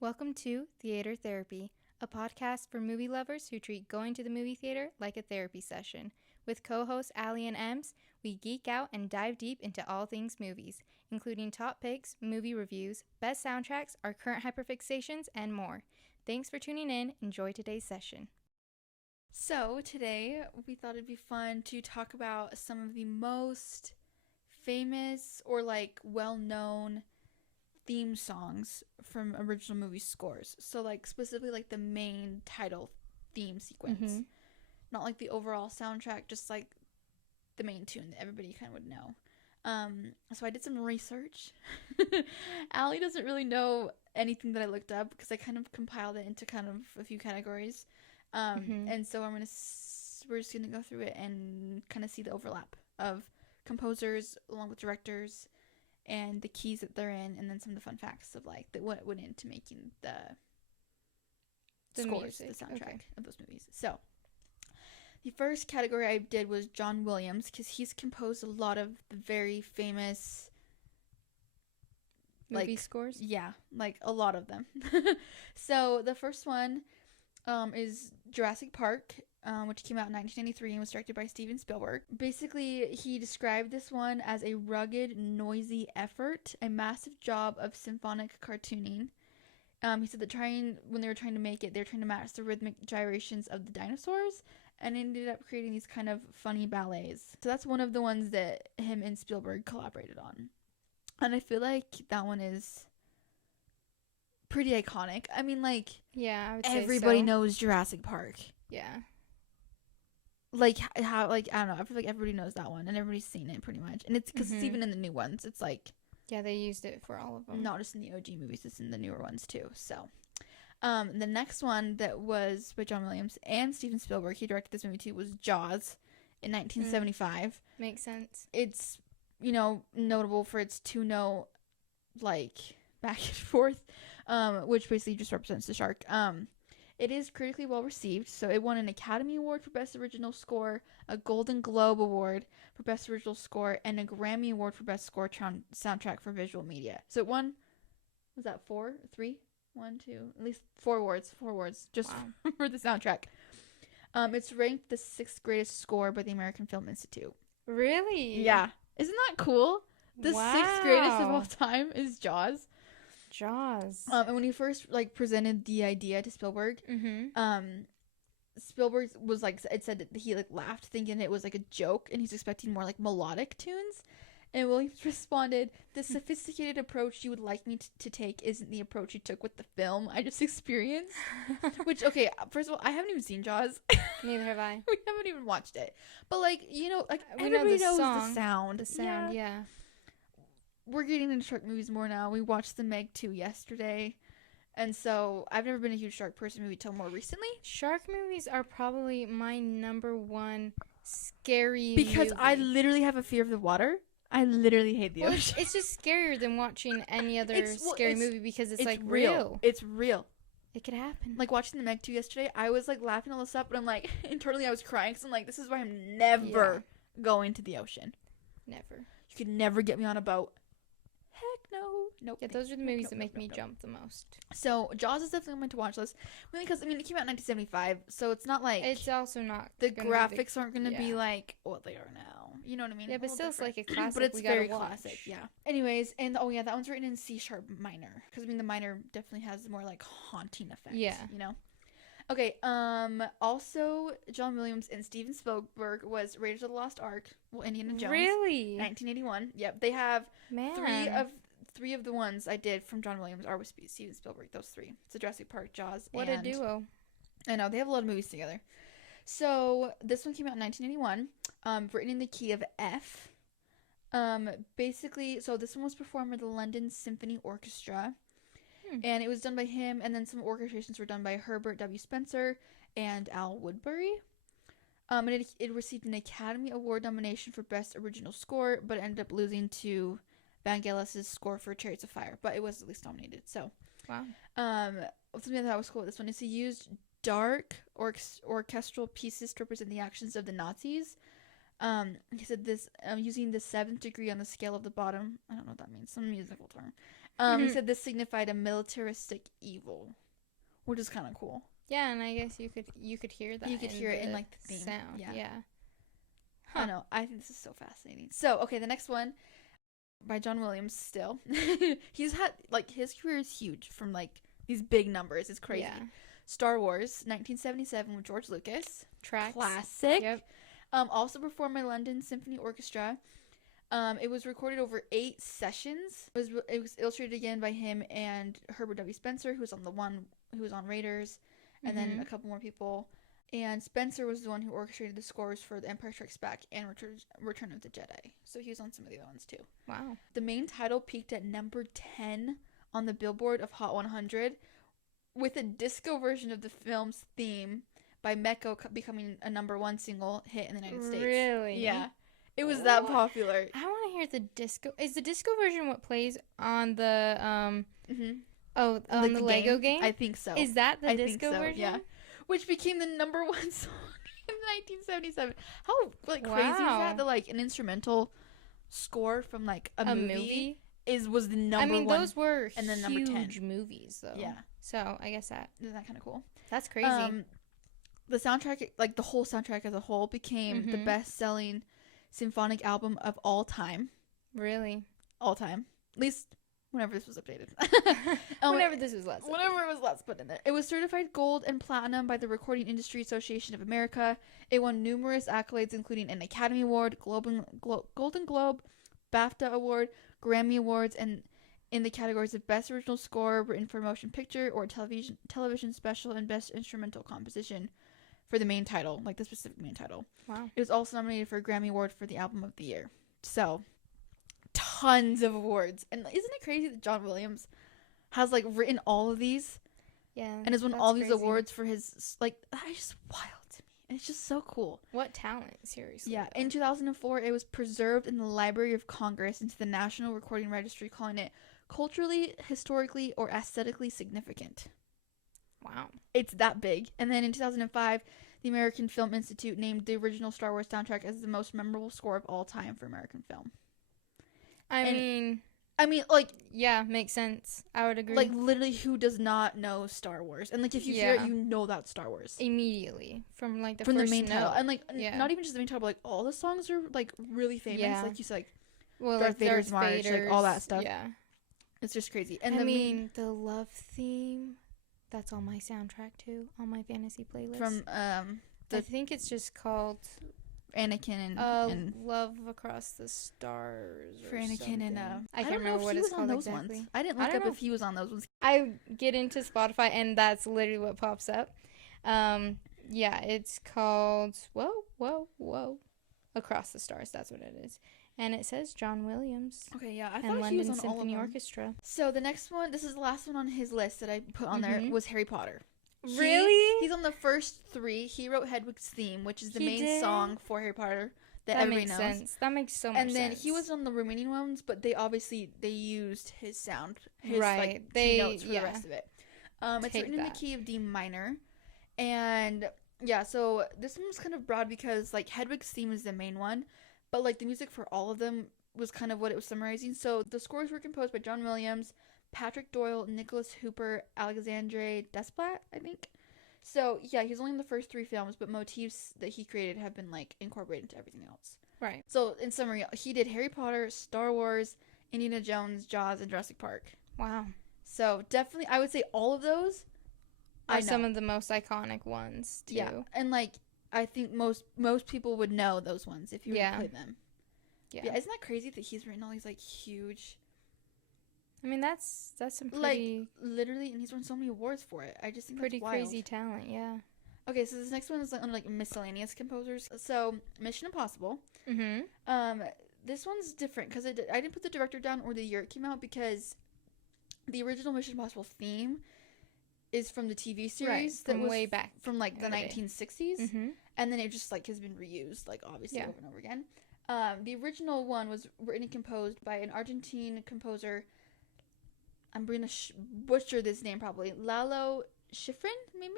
Welcome to Theater Therapy, a podcast for movie lovers who treat going to the movie theater like a therapy session. With co-hosts Aly and Ems, we geek out and dive deep into all things movies, including top picks, movie reviews, best soundtracks, our current hyperfixations, and more. Thanks for tuning in. Enjoy today's session. So today we thought it'd be fun to talk about some of the most famous or well-known theme songs from original movie scores. So specifically the main title theme sequence. Not the overall soundtrack, just the main tune that everybody kind of would know. So I did some research. Aly doesn't really know anything that I looked up because I kind of compiled it into kind of a few categories. And so we're just gonna go through it and kind of see the overlap of composers along with directors and the keys that they're in, and then some of the fun facts of what went into making the scores, music, the soundtrack of those movies. So the first category I did was John Williams, because he's composed a lot of the very famous movie scores. Yeah, a lot of them. So the first one is Jurassic Park, which came out in 1993 and was directed by Steven Spielberg. Basically, he described this one as a rugged, noisy effort, a massive job of symphonic cartooning. He said that when they were trying to make it, they were trying to match the rhythmic gyrations of the dinosaurs, and ended up creating these kind of funny ballets. So that's one of the ones that him and Spielberg collaborated on. And I feel like that one is pretty iconic. I mean, yeah, I would everybody say so. knows Jurassic Park. Yeah. I don't know, I feel like everybody knows that one and everybody's seen it pretty much, and it's because it's even in the new ones. It's yeah, they used it for all of them, not just in the OG movies, it's in the newer ones too. So the next one that was by John Williams and Steven Spielberg, he directed this movie too, was Jaws in 1975. Makes sense. It's notable for its 2-note back and forth, which basically just represents the shark. It is critically well received, so it won an Academy Award for Best Original Score, a Golden Globe Award for Best Original Score, and a Grammy Award for Best Score Soundtrack for Visual Media. So it won, was that 4? 3? 1, 2, at least 4 awards. 4 awards just for the soundtrack. It's ranked the 6th greatest score by the American Film Institute. Really? Yeah. Isn't that cool? The 6th greatest of all time is Jaws. And when he first presented the idea to Spielberg, Spielberg was it said that he laughed thinking it was a joke, and he's expecting more melodic tunes. And Williams responded, "The sophisticated approach you would like me to take isn't the approach you took with the film I just experienced." Which, okay, first of all, I haven't even seen Jaws. Neither have I. We haven't even watched it. But we everybody know knows the sound. The sound, yeah. We're getting into shark movies more now. We watched the Meg 2 yesterday. And so I've never been a huge shark person movie till more recently. Shark movies are probably my number one scary because movie. I literally have a fear of the water. I literally hate the ocean. It's just scarier than watching any other scary movie because it's real. It's real. It could happen. Watching the Meg 2 yesterday, I was laughing all this stuff, but I'm internally I was crying because I'm this is why I'm never going to the ocean. Never. You could never get me on a boat. Heck no. Nope. Yeah, those are the movies that make me jump the most. So Jaws is definitely on my to watch list. Mainly because it came out in 1975, so it's not it's also not the graphics aren't gonna be what they are now. You know what I mean? Yeah, but still it's a classic. But it's very classic. Yeah. Anyways, and that one's written in C sharp minor, because the minor definitely has more haunting effect. Yeah. Okay. Also, John Williams and Steven Spielberg was Raiders of the Lost Ark. Well, Indiana Jones. Really? 1981. Yep. They have three of the ones I did from John Williams are with Steven Spielberg. Those 3. So Jurassic Park, Jaws, what a duo. I know, they have a lot of movies together. So this one came out in 1981. Written in the key of F. Basically, so this one was performed by the London Symphony Orchestra. And it was done by him, and then some orchestrations were done by Herbert W. Spencer and Al Woodbury. And it received an Academy Award nomination for Best Original Score, but ended up losing to Vangelis' score for Chariots of Fire, but it was at least nominated. So, wow. Something that was cool with this one is he used dark orchestral pieces to represent the actions of the Nazis. He said this using the 7th degree on the scale of the bottom. I don't know what that means. Some musical term. He said this signified a militaristic evil, which is kind of cool. Yeah, and I guess you could hear that. You could hear it in like the theme. Sound. Yeah. Huh. I know. I think this is so fascinating. So, okay, the next one by John Williams still. He's had, like, his career is huge from, like, these big numbers. It's crazy. Yeah. Star Wars, 1977 with George Lucas. Tracks. Classic. Yep. Also performed by London Symphony Orchestra. It was recorded over 8 sessions. It was illustrated again by him and Herbert W. Spencer, who was on Raiders, and then a couple more people. And Spencer was the one who orchestrated the scores for The Empire Strikes Back and Return of the Jedi. So he was on some of the other ones too. Wow. The main title peaked at number 10 on the Billboard of Hot 100, with a disco version of the film's theme by Mecco becoming a number 1 single hit in the United States. Really? Yeah. It was that popular. I want to hear the disco. Is the disco version what plays on the on the Lego game? I think so. Is that the disco version? Yeah. Which became the number 1 song in 1977. How crazy is that? That an instrumental score from a movie was the number 1. I mean, those were and then huge number 10 movies though. Yeah. So I guess isn't that kind of cool? That's crazy. The soundtrack, the whole soundtrack as a whole, became the best-selling symphonic album of all time. Really? All time. At least whenever this was updated. Whenever this was last. Whenever it was last put in there. It was certified gold and platinum by the Recording Industry Association of America. It won numerous accolades, including an Academy Award, Golden Globe, BAFTA Award, Grammy Awards, and in the categories of Best Original Score, Written for Motion Picture or Television Special, and Best Instrumental Composition for the main title, the specific main title. Wow. It was also nominated for a Grammy Award for the Album of the Year. So, tons of awards. And isn't it crazy that John Williams has written all of these? Yeah. And has won all these awards for his that is just wild to me. And it's just so cool. What talent, seriously. Yeah. In 2004, it was preserved in the Library of Congress into the National Recording Registry, calling it culturally, historically, or aesthetically significant. Wow. It's that big. And then in 2005, the American Film Institute named the original Star Wars soundtrack as the most memorable score of all time for American film. I mean, yeah, makes sense. I would agree. Literally, who does not know Star Wars? And if you hear it, you know that's Star Wars immediately from the from first the main note. title. And not even just the main title, but all the songs are really famous. Yeah. You said, Darth Vader's March, all that stuff. Yeah, it's just crazy. And the love theme. That's on my soundtrack too, on my fantasy playlist. From I think it's just called Anakin and Love Across the Stars. For Anakin something. and I can't remember what it's called exactly. Ones. I didn't look up if he was on those ones. I get into Spotify and that's literally what pops up. Yeah, it's called Whoa Across the Stars. That's what it is. And it says John Williams. Okay, yeah, I and thought London he was on Symphony all of them. Orchestra. So the next one, this is the last one on his list that I put on there, was Harry Potter. Really? He's on the first 3. He wrote Hedwig's Theme, which is the main song for Harry Potter that everybody knows. Sense. That makes so much sense. And then he was on the remaining ones, but they used his sound, his right. keynotes for the rest of it. It's written in the key of D minor, and yeah, so this one was kind of broad because Hedwig's Theme is the main one, but the music for all of them was kind of what it was summarizing. So the scores were composed by John Williams, Patrick Doyle, Nicholas Hooper, Alexandre Desplat, I think. So yeah, he's only in the first 3 films, but motifs that he created have been incorporated into everything else. Right. So in summary, he did Harry Potter, Star Wars, Indiana Jones, Jaws, and Jurassic Park. Wow. So definitely, I would say all of those are some of the most iconic ones too. Yeah, and I think most people would know those ones if you played them. Yeah, isn't that crazy that he's written all these huge? I mean, that's some pretty literally, and he's won so many awards for it. I just think pretty that's wild. crazy talent. Yeah. Okay, so this next one is on miscellaneous composers. So Mission Impossible. Mm-hmm. This one's different because I didn't put the director down or the year it came out because the original Mission Impossible theme is from the TV series from way back from the 1960s, and then it just has been reused obviously over and over again. The original one was written and composed by an Argentine composer. I'm gonna butcher this name probably. Lalo Schifrin, maybe.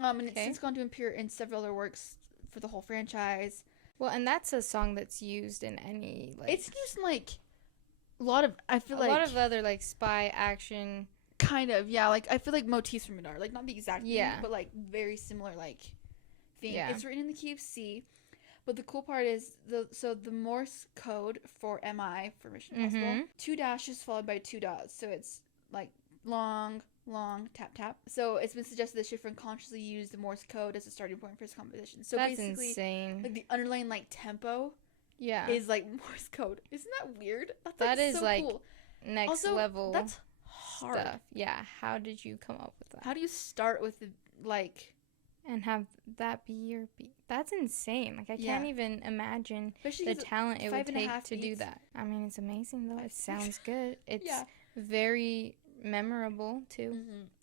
And it's since gone to appear in several other works for the whole franchise. Well, and that's a song that's used in any it's used in I feel A like lot of other like spy action. kind of, yeah, like I feel like motifs from it are like not the exact thing, Yeah. but like very similar like theme. Yeah. It's written in the key of C, but the cool part is the Morse code for MI, for Mission Impossible, 2 dashes followed by 2 dots, so it's like long tap tap. So it's been suggested that Schifrin consciously used the Morse code as a starting point for his composition. So That's basically insane. like the underlying like tempo Yeah. is like Morse code. Isn't that weird? That's That is so like cool. Next Also, level that's hard stuff. Yeah. How did you come up with that? How do you start with the like and have that be your beat? That's insane. Like I can't even imagine the talent it would take to do that. I mean, it's amazing though. It sounds good. It's very memorable too.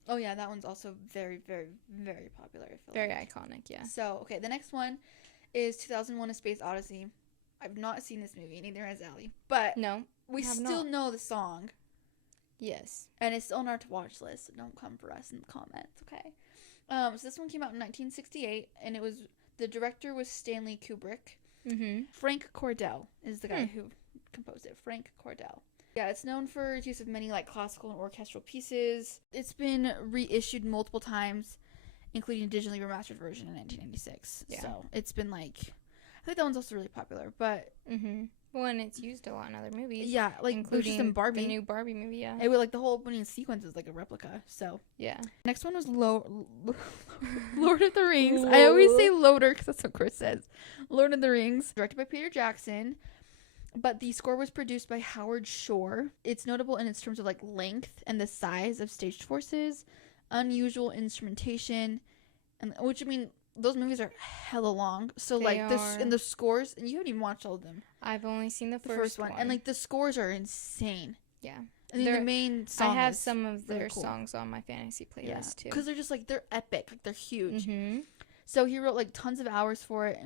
Oh yeah, that one's also very, very, very popular. I feel very iconic. Yeah. So okay, the next one is 2001: A Space Odyssey. I've not seen this movie, neither has Aly, but no, we still know the song. Yes, and it's still on our to watch list. So don't come for us in the comments, okay? So this one came out in 1968, and the director was Stanley Kubrick. Frank Cordell is the guy who composed it. Frank Cordell. Yeah, it's known for its use of many like classical and orchestral pieces. It's been reissued multiple times, including a digitally remastered version in 1996. Yeah. So it's been like, I think that one's also really popular. But well, and it's used a lot in other movies. Yeah, like including in Barbie, the new Barbie movie. Yeah, it was like the whole opening sequence is like a replica. So yeah. Next one was Lord of the Rings. I always say Loader because that's what Chris says. Lord of the Rings, directed by Peter Jackson. But the score was produced by Howard Shore. It's notable in its terms of like length and the size of staged forces, unusual instrumentation, and which I mean those movies are hella long. So like this and the scores, and you haven't even watched all of them. I've only seen the first one, and like the scores are insane. Yeah, I mean the main song. I have some of their songs on my fantasy playlist too, because they're just like they're epic, like they're huge. So he wrote like tons of hours for it.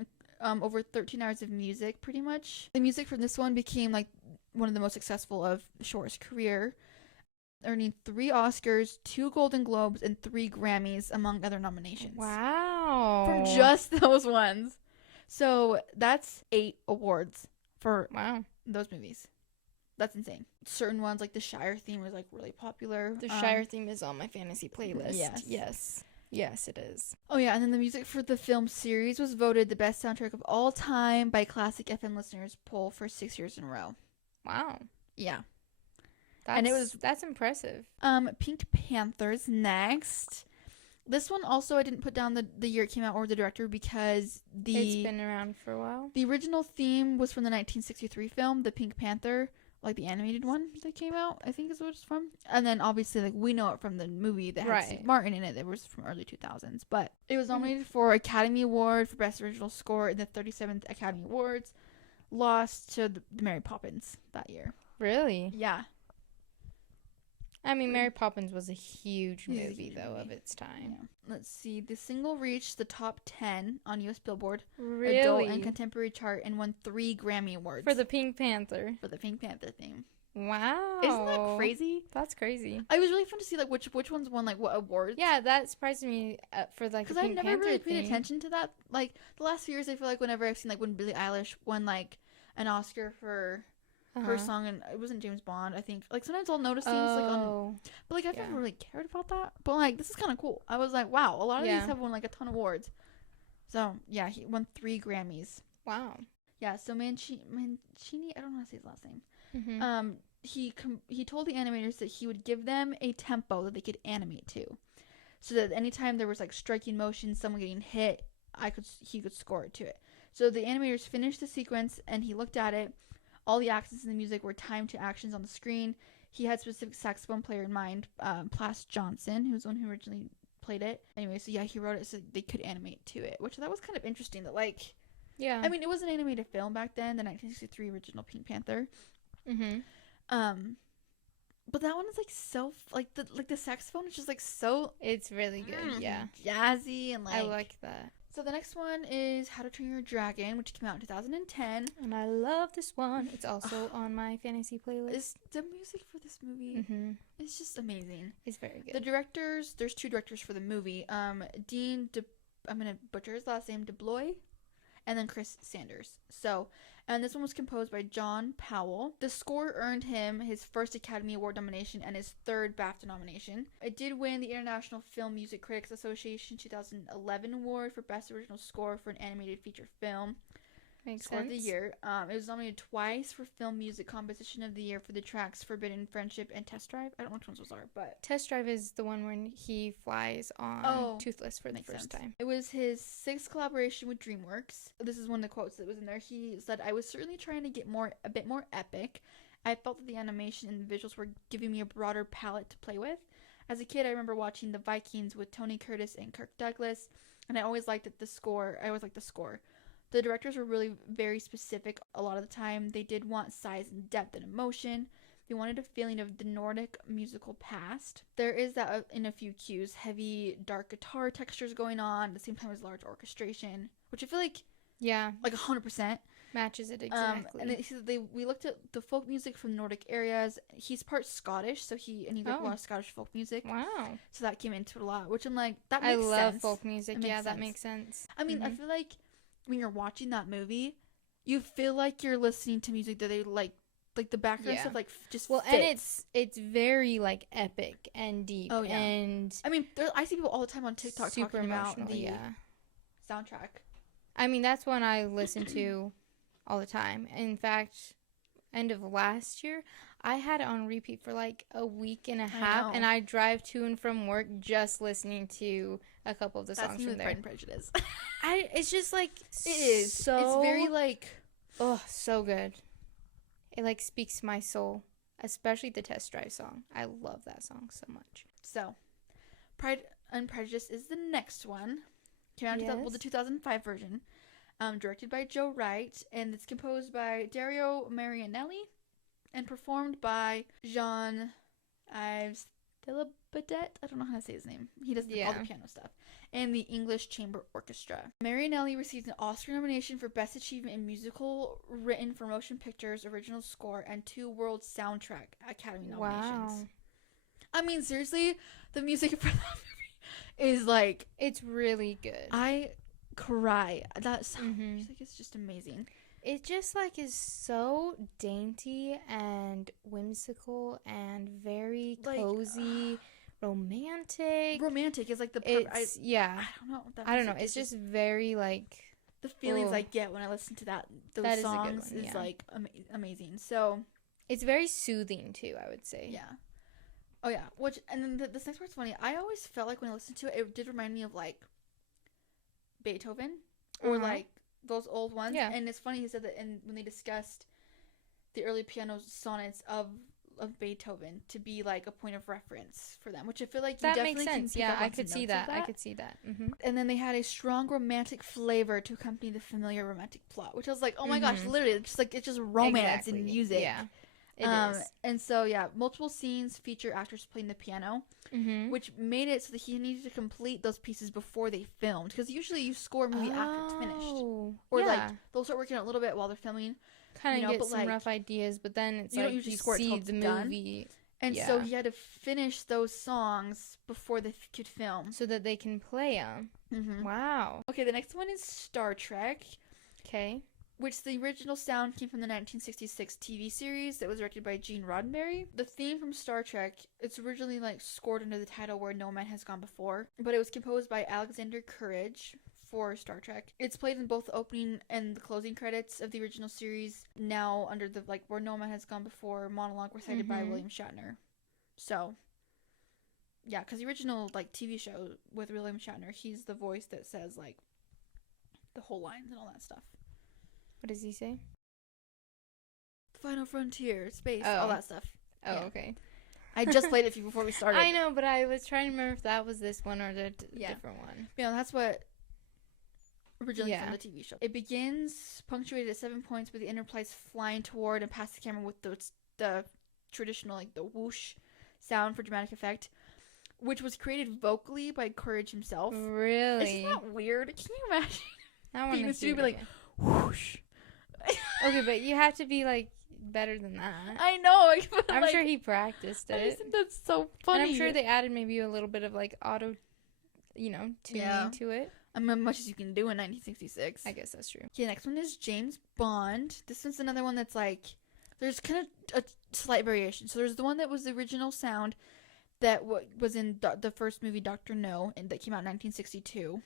Over 13 hours of music, pretty much. The music from this one became like one of the most successful of Shore's career, earning 3 Oscars, 2 Golden Globes, and 3 Grammys, among other nominations. Wow. From just those ones. So that's 8 awards for those movies. That's insane. Certain ones, like the Shire theme was like really popular. The Shire theme is on my fantasy playlist. Yes, it is. Oh, yeah, and then the music for the film series was voted the best soundtrack of all time by Classic FM Listeners poll for 6 years in a row. Wow. Yeah. That's impressive. Pink Panther's next. This one also I didn't put down the year it came out or the director because it's been around for a while. The original theme was from the 1963 film, The Pink Panther. Like the animated one that came out, I think is what it's from. And then obviously, like we know it from the movie that had Steve Martin in it. That was from early 2000s. But it was nominated for Academy Award for Best Original Score in the 37th Academy Awards. Lost to the Mary Poppins that year. Really? Yeah. I mean, Mary Poppins was a huge movie, though, of its time. Yeah. Let's see. The single reached the top 10 on U.S. Billboard really? Adult and Contemporary chart and won 3 Grammy Awards. For the Pink Panther. For the Pink Panther theme. Wow. Isn't that crazy? That's crazy. It was really fun to see like which ones won like what awards. Yeah, that surprised me for like the Pink Panther. Because I've never really paid attention to that. Like the last few years, I feel like whenever I've seen like when Billie Eilish won like an Oscar for her song, and it wasn't James Bond, I think. Like sometimes I'll notice things like on, but like I've never really cared about that. But like this is kind of cool. I was like, wow, a lot of these have won like a ton of awards. So yeah, he won 3 Grammys. Wow. Yeah. So Mancini, I don't know how to say his last name. He told the animators that he would give them a tempo that they could animate to, so that anytime there was like striking motion, someone getting hit, he could score it to it. So the animators finished the sequence, and he looked at it. All the accents in the music were timed to actions on the screen. He had specific saxophone player in mind, Plas Johnson, who was the one who originally played it. Anyway, so yeah, he wrote it so they could animate to it, which that was kind of interesting. That like, yeah, I mean, it was an animated film back then, the 1963 original Pink Panther. But that one is like so like the saxophone is just like so. It's really good, yeah, jazzy and like. I like that. So the next one is How to Train Your Dragon, which came out in 2010. And I love this one. It's also on my fantasy playlist. The music for this movie is just amazing. It's very good. There's 2 directors for the movie. I'm going to butcher his last name, DeBlois, and then Chris Sanders. So, And this one was composed by John Powell. The score earned him his first Academy Award nomination and his third BAFTA nomination. It did win the International Film Music Critics Association 2011 award for Best Original Score for an Animated Feature Film. Makes Score sense. of the Year. It was nominated twice for Film Music Composition of the Year for the tracks Forbidden Friendship and Test Drive. I don't know which ones those are, but... Test Drive is the one when he flies on Toothless for the first time. It was his sixth collaboration with DreamWorks. This is one of the quotes that was in there. He said, "I was certainly trying to get a bit more epic. I felt that the animation and the visuals were giving me a broader palette to play with. As a kid, I remember watching The Vikings with Tony Curtis and Kirk Douglas, and I always liked the score. The directors were really very specific a lot of the time. They did want size and depth and emotion. They wanted a feeling of the Nordic musical past. There is that in a few cues. Heavy, dark guitar textures going on at the same time as large orchestration, which I feel like 100% matches it exactly. And he said we looked at the folk music from Nordic areas. He's part Scottish, so he grew up a lot of Scottish folk music. Wow. So that came into it a lot, which I'm like, that makes sense. I love folk music. That makes sense. I mean, I feel like when you're watching that movie, you feel like you're listening to music that they like the background stuff just fits. And it's very like epic and deep. And I mean, I see people all the time on TikTok talking about the soundtrack. I mean, that's one I listen to all the time. In fact, end of last year, I had it on repeat for like a week and a half, and I drive to and from work just listening to a couple of the songs from there. Pride and Prejudice. It's just like it is so. It's very like so good. It like speaks to my soul, especially the Test Drive song. I love that song so much. So, Pride and Prejudice is the next one. Came out the 2005 version, directed by Joe Wright, and it's composed by Dario Marianelli and performed by Jean-Yves Delabadet. I don't know how to say his name. He does all the piano stuff. And the English Chamber Orchestra. Marianelli received an Oscar nomination for Best Achievement in Musical written for Motion Pictures Original Score and 2 World Soundtrack Academy nominations. Wow. I mean, seriously, the music for that movie is like... It's really good. I cry. That sound music is just amazing. It just like is so dainty and whimsical and very cozy. Romantic is like the I don't know. It's just very like the feelings I get when I listen to those songs is like amazing. So it's very soothing too, I would say. Yeah. Oh yeah. And then this next part's funny. I always felt like when I listened to it, it did remind me of like Beethoven or like those old ones. Yeah. And it's funny he said that when they discussed the early piano sonnets of Beethoven to be like a point of reference for them, which I feel like that makes sense. Yeah, I could see that. And then they had a strong romantic flavor to accompany the familiar romantic plot, which I was like, oh my gosh, literally, it's just romance and music. Yeah, it is. And so multiple scenes feature actors playing the piano, which made it so that he needed to complete those pieces before they filmed, because usually you score a movie after it's finished, or like they'll start working a little bit while they're filming. Kind of get some rough ideas, but then it's like you see the movie. And so he had to finish those songs before they could film. So that they can play them. Wow. Okay, the next one is Star Trek. Okay. Which the original sound came from the 1966 TV series that was directed by Gene Roddenberry. The theme from Star Trek, it's originally like scored under the title Where No Man Has Gone Before, but it was composed by Alexander Courage for Star Trek. It's played in both the opening and the closing credits of the original series, now under the like Where No Man Has Gone Before monologue recited by William Shatner. So yeah, because the original like TV show with William Shatner, he's the voice that says like the whole lines and all that stuff. What does he say? Final frontier, space, all that stuff. Oh, yeah. Okay. I just played it for you before we started. I know, but I was trying to remember if that was this one or the different one. Yeah, that's what originally from the TV show. It begins punctuated at 7 points with the Enterprise flying toward and past the camera with the traditional like the whoosh sound for dramatic effect, which was created vocally by Courage himself. Really? Isn't that weird? Can you imagine? I want to see it. Be like whoosh. Okay, but you have to be like better than that. I know. I'm sure he practiced it. I just think that's so funny. And I'm sure they added maybe a little bit of like auto, tuning to it. I mean, much as you can do in 1966. I guess that's true. Okay, next one is James Bond. This one's another one that's like, there's kind of a slight variation. So there's the one that was the original sound that was in the first movie, Dr. No, and that came out in 1962.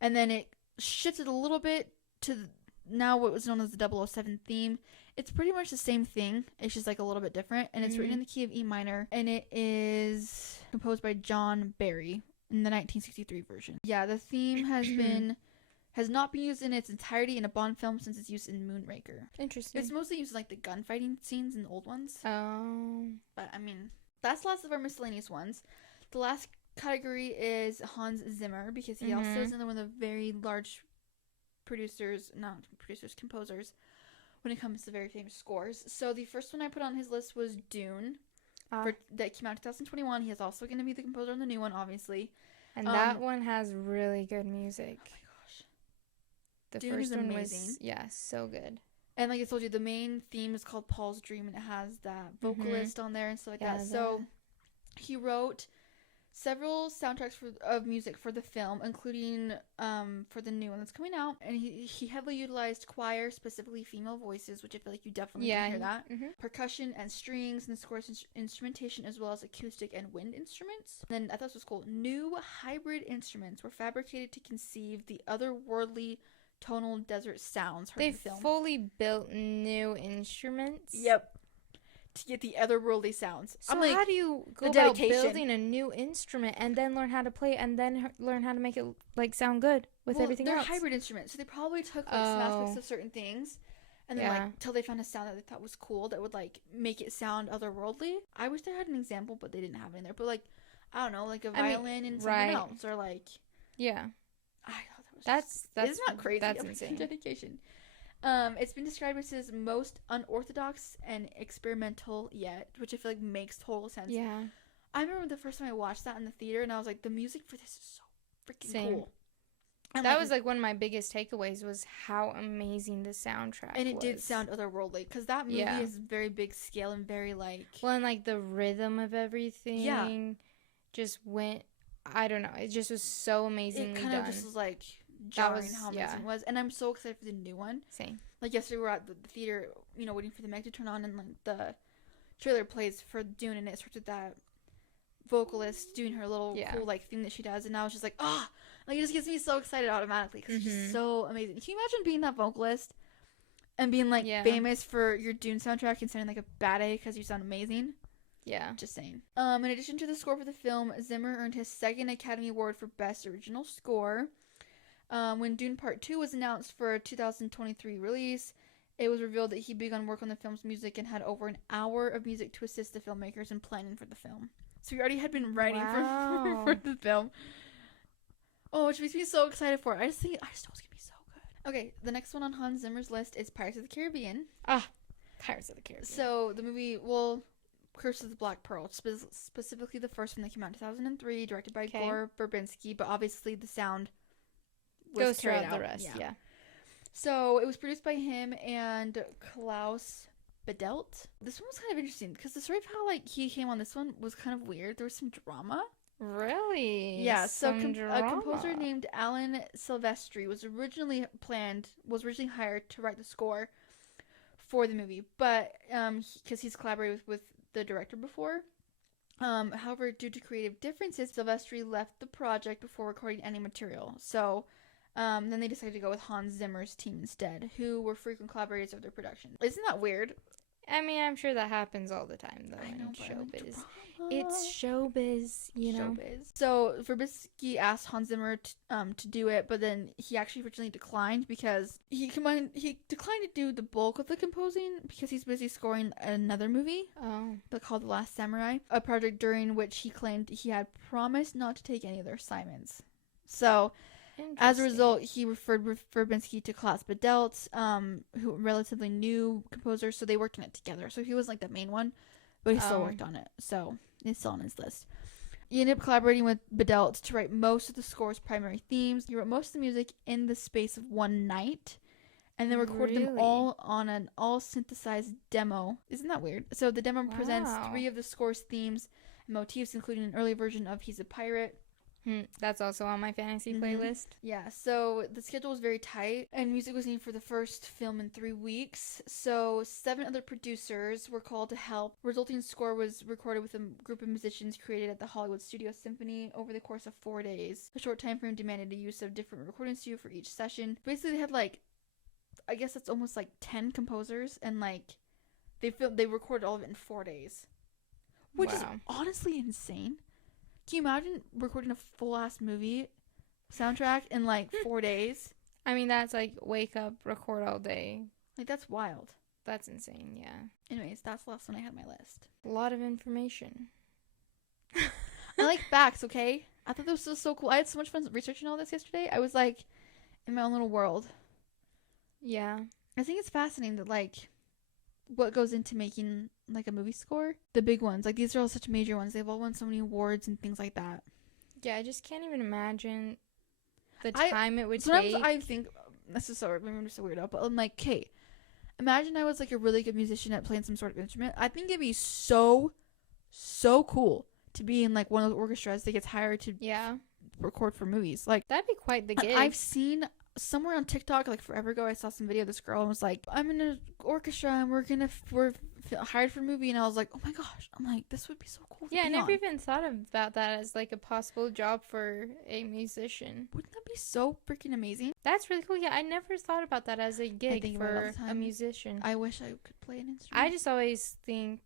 And then it shifted a little bit to now what was known as the 007 theme. It's pretty much the same thing. It's just like a little bit different. And it's written in the key of E minor. And it is composed by John Barry in the 1963 version. Yeah, the theme has not been used in its entirety in a Bond film since its use in Moonraker. Interesting. It's mostly used in like the gunfighting scenes in the old ones. Oh. But I mean, that's the last of our miscellaneous ones. The last category is Hans Zimmer, because he also is another one of the very large composers when it comes to very famous scores. So the first one I put on his list was Dune, that came out in 2021. He is also going to be the composer on the new one, obviously. And that one has really good music. Oh my gosh. The Dune first is one amazing. was, so good. And like I told you, the main theme is called Paul's Dream, and it has that vocalist on there and stuff like that. So he wrote several soundtracks of music for the film, including for the new one that's coming out. And he heavily utilized choir, specifically female voices, which I feel like you definitely can hear that. Percussion and strings, and the score's instrumentation, as well as acoustic and wind instruments. Then I thought this was cool. New hybrid instruments were fabricated to conceive the otherworldly tonal desert sounds heard in the film. They fully built new instruments? Yep. To get the otherworldly sounds. So how do you go about building a new instrument and then learn how to play it and then learn how to make it like sound good with everything else? They're hybrid instruments, so they probably took like some aspects of certain things and then like till they found a sound that they thought was cool that would like make it sound otherworldly. I wish they had an example, but they didn't have it in there. But like, I don't know, like a violin and something else, or like I thought that was that's not crazy. That's insane. Dedication. It's been described as his most unorthodox and experimental yet, which I feel like makes total sense. Yeah. I remember the first time I watched that in the theater, and I was like, the music for this is so freaking cool. And that was like one of my biggest takeaways was how amazing the soundtrack was. And it did sound otherworldly, because that movie is very big scale and very like... Well, and like the rhythm of everything just went... I don't know. It just was so amazingly done. It kind of just was like... jarring how amazing it was, and I'm so excited for the new one. Same. Like yesterday, we were at the theater, waiting for the mic to turn on, and like the trailer plays for Dune, and it starts with that vocalist doing her little cool like thing that she does, and I was just like, like it just gets me so excited automatically because it's just so amazing. Can you imagine being that vocalist and being like famous for your Dune soundtrack and sounding like a bad A because you sound amazing? Yeah. Just saying. In addition to the score for the film, Zimmer earned his second Academy Award for Best Original Score. When Dune Part 2 was announced for a 2023 release, it was revealed that he began work on the film's music and had over an hour of music to assist the filmmakers in planning for the film. So he already had been writing for the film. Oh, which makes me so excited for it. I just know it's going to be so good. Okay, the next one on Hans Zimmer's list is Pirates of the Caribbean. Pirates of the Caribbean. So the movie, Curse of the Black Pearl, specifically the first one that came out in 2003, directed by Gore Verbinski, but obviously the sound goes throughout the rest. Yeah. So it was produced by him and Klaus Badelt. This one was kind of interesting because the story of how like he came on this one was kind of weird. There was some drama. Really? Yeah. So a composer named Alan Silvestri was originally hired to write the score for the movie, but because he's collaborated with the director before. However, due to creative differences, Silvestri left the project before recording any material. So then they decided to go with Hans Zimmer's team instead, who were frequent collaborators of their production. Isn't that weird? I mean, I'm sure that happens all the time, though, in showbiz. It's showbiz, know. Showbiz. So Verbinski asked Hans Zimmer to do it, but then he actually originally declined because he declined to do the bulk of the composing because he's busy scoring another movie called The Last Samurai, a project during which he claimed he had promised not to take any other assignments. So as a result, he referred Verbinski to Klaus Badelt, who relatively new composer, so they worked on it together. So he was like the main one, but he still worked on it, so it's still on his list. He ended up collaborating with Badelt to write most of the score's primary themes. He wrote most of the music in the space of one night, and then recorded them all on an all-synthesized demo. Isn't that weird? So the demo presents 3 of the score's themes and motifs, including an early version of He's a Pirate, That's also on my fantasy playlist. Yeah, so the schedule was very tight, and music was needed for the first film in 3 weeks. So 7 other producers were called to help. Resulting score was recorded with a group of musicians created at the Hollywood Studio Symphony over the course of 4 days. A short time frame demanded the use of different recording studio for each session. Basically, they had I guess that's almost 10 composers, and they recorded all of it in 4 days, which is honestly insane. Can you imagine recording a full-ass movie soundtrack in 4 days? I mean, that's wake up, record all day. That's wild. That's insane, yeah. Anyways, that's the last one I had on my list. A lot of information. I like facts, okay? I thought this was so cool. I had so much fun researching all this yesterday. I was in my own little world. Yeah. I think it's fascinating that what goes into making a movie score. The big ones, these are all such major ones. They've all won so many awards and things like that. Yeah, I just can't even imagine the time it would sometimes take. I think this is so, maybe I'm just a weirdo, but I'm okay, imagine I was a really good musician at playing some sort of instrument. I think it'd be so cool to be in one of those orchestras that gets hired to record for movies. That'd be quite the gig. I've seen somewhere on TikTok forever ago, I saw some video of this girl and was I'm in an orchestra and we're hired for a movie, and I was oh my gosh, I'm this would be so cool. Yeah, I never even thought about that as a possible job for a musician. Wouldn't that be so freaking amazing? That's really cool. Yeah, I never thought about that as a gig for a musician. I wish I could play an instrument. I just always think,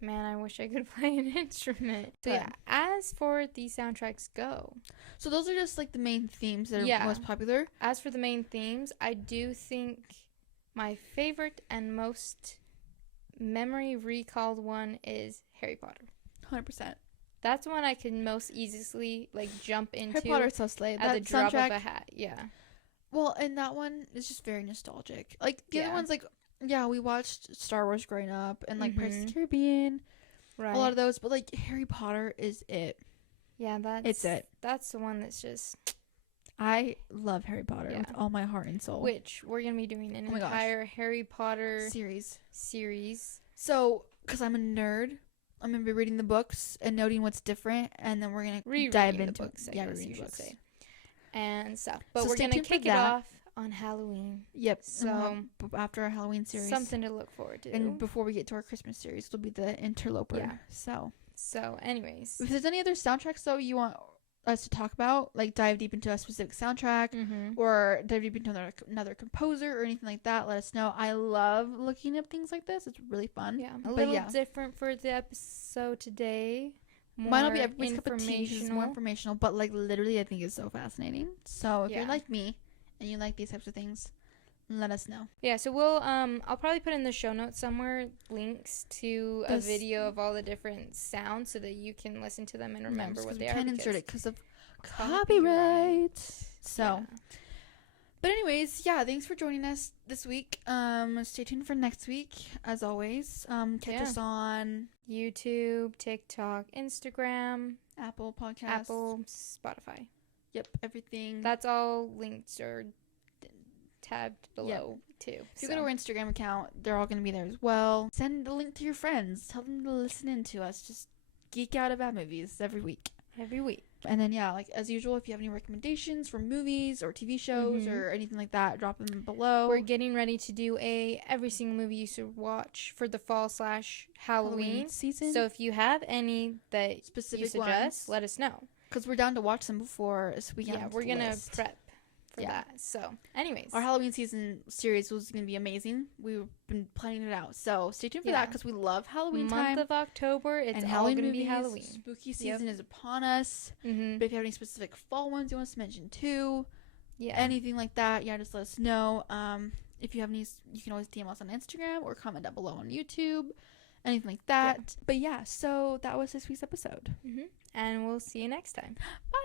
man, I wish I could play an instrument. So yeah, as for the soundtracks go. So those are just the main themes that are most popular. As for the main themes, I do think my favorite and most memory recalled one is Harry Potter. 100%. That's one I can most easily jump into. Harry Potter's so slayed. At the drop of a hat. Yeah. Well, and that one is just very nostalgic. The other one's we watched Star Wars growing up and Pirates of the Caribbean. Right. A lot of those, but Harry Potter is it. Yeah, it's it. That's the one that's just. I love Harry Potter with all my heart and soul. Which we're gonna be doing an entire Harry Potter series. So, because I'm a nerd, I'm gonna be reading the books and noting what's different, and then we're gonna dive into the books. Reading the books. And stuff. But we're gonna kick it off on Halloween. Yep. So after our Halloween series, something to look forward to. And before we get to our Christmas series, it'll be the Interloper. Yeah. So anyways, if there's any other soundtracks though you want us to talk about, dive deep into a specific soundtrack or dive deep into another composer or anything like that, let us know. I love looking up things like this. It's really fun. Yeah. A little different for the episode today. Might not be everybody's cup of tea. It's more informational, but literally I think it's so fascinating. So if you're like me and you like these types of things, let us know. Yeah, so we'll I'll probably put in the show notes somewhere links to a video of all the different sounds so that you can listen to them and remember what they are. We can't insert it because of copyright. So but anyways, thanks for joining us this week. Stay tuned for next week as always. Catch us on YouTube, TikTok, Instagram, Apple Podcasts, Spotify. Yep, everything. That's all linked or tabbed below too. If you go to our Instagram account, they're all going to be there as well. Send the link to your friends. Tell them to listen in to us. Just geek out about movies every week. And then as usual, if you have any recommendations for movies or TV shows or anything like that, drop them below. We're getting ready to do every single movie you should watch for the fall/Halloween season. So if you have any that specific you suggest, let us know. Because we're down to watch them before we get we're going to prep for that. So anyways, our Halloween season series was going to be amazing. We've been planning it out. So stay tuned for that because we love Halloween month of October. It's all going to be Halloween. Spooky season is upon us. But if you have any specific fall ones you want us to mention too, anything like that, just let us know. If you have any, you can always DM us on Instagram or comment down below on YouTube, anything like that. But so that was this week's episode. And we'll see you next time. Bye.